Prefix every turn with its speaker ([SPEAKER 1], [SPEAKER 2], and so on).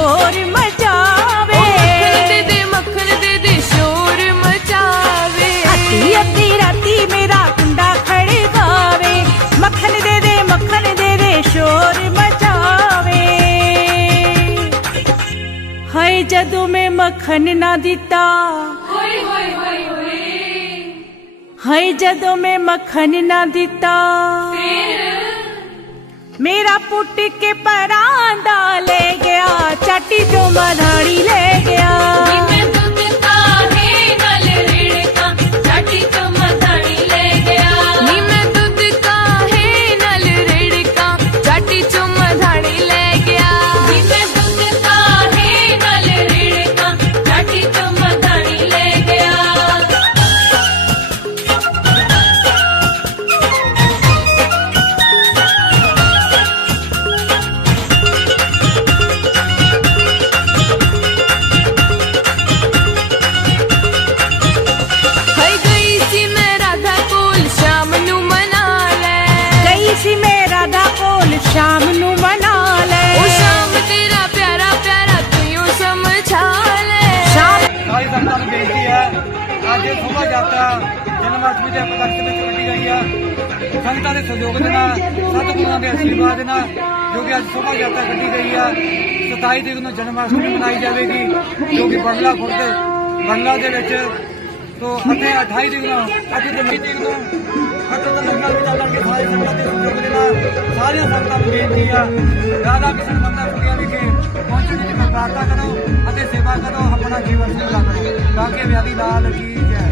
[SPEAKER 1] ਸ਼ੋਰ ਮਚਾਵੇ।
[SPEAKER 2] ਮੱਖਣ ਦੇ ਦੇ ਮੱਖਣ ਦੇ ਦੇ ਸ਼ੋਰ ਮਚਾਵੇ।
[SPEAKER 1] ਅੱਧੀ ਅੱਧੀ ਰਾਤੀ ਮੇਰਾ ਕੁੰਡਾ ਖੜਕਾਵੇ ਮੱਖਣ ਦੇ ਦੇ ਮੱਖਣ ਦੇ ਦੇ ਸ਼ੋਰ ਮਚਾਵੇ। ਹਾਏ ਜਦੋਂ ਮੈਂ ਮੱਖਣ ਨਾ ਦਿੱਤਾ।
[SPEAKER 2] ਹੋਏ ਹੋਏ ਹੋਏ ਹੋਏ।
[SPEAKER 1] ਹਾਏ ਜਦੋਂ ਮੈਂ ਮੱਖਣ ਨਾ ਦਿੱਤਾ। ਮੇਰਾ ਪੁੱਟ ਕੇ ਪਰਾਂ ਦਾ ਲੈ
[SPEAKER 2] ਸੀ ਮੈਂ ਰਾਧਾ ਕੋਲ ਸ਼ਾਮ ਨੂੰ ਮਨਾ ਲੈ ਉਹ ਸ਼ਾਮ ਤੇਰਾ ਪਿਆਰਾ ਪਿਆਰਾ ਤੂੰ ਸਮਝਾ ਲੈ
[SPEAKER 1] ਸ਼ਾਮ
[SPEAKER 3] ਸਾਰੀ ਸੰਗਤਾਂ ਨੂੰ ਬੇਨਤੀ ਹੈ ਅੱਜ ਇਹ ਸ਼ੋਭਾ ਯਾਤਰਾ ਜਨਮਾਸ਼ਟਮੀ ਦੇ ਉਪਲਕਸ਼ ਵਿੱਚ ਕੱਢੀ ਗਈ ਆ ਸੰਗਤਾਂ ਦੇ ਸਹਿਯੋਗ ਦੇ ਨਾਲ ਸਤਿਗੁਰਾਂ ਦੇ ਆਸ਼ੀਰਵਾਦ ਦੇ ਨਾਲ ਜੋ ਕਿ ਅੱਜ ਸ਼ੋਭਾ ਯਾਤਰਾ ਕੱਢੀ ਗਈ ਆ 27 ਤਰੀਕ ਨੂੰ ਜਨਮਾਸ਼ਟਮੀ ਮਨਾਈ ਜਾਵੇਗੀ ਜੋ ਕਿ ਬੰਗਲਾ ਖੁਰਦ ਬੰਗਲਾ ਦੇ ਵਿੱਚ ਤੋਂ ਅਤੇ 28 ਤਰੀਕ ਨੂੰ ਅੱਜ ਦੇ ਤਰੀਕ ਨੂੰ ਅਟਲ ਲੰਗਰ ਵੀ ਚੱਲਣਗੇ ਸੰਗਤਾਂ ਦੇ ਸਹਿਯੋਗ ਦੇ ਨਾਲ ਸਾਰੀਆਂ ਸੰਗਤਾਂ ਨੂੰ ਬੇਨਤੀ ਆ। ਰਾਧਾ ਕ੍ਰਿਸ਼ਨ ਮੰਦਰ ਕੁੜੀਆਂ ਵਿਖੇ ਪਹੁੰਚਣ ਦੀ ਪ੍ਰਾਰਥਨਾ ਕਰੋ ਅਤੇ ਸੇਵਾ ਕਰੋ, ਆਪਣਾ ਜੀਵਨ ਸੰਗਾ ਕਰੋ। ਤਾਂ ਕਿ ਵਿਆਦੀ ਲਾਲ ਕੀ ਜੈ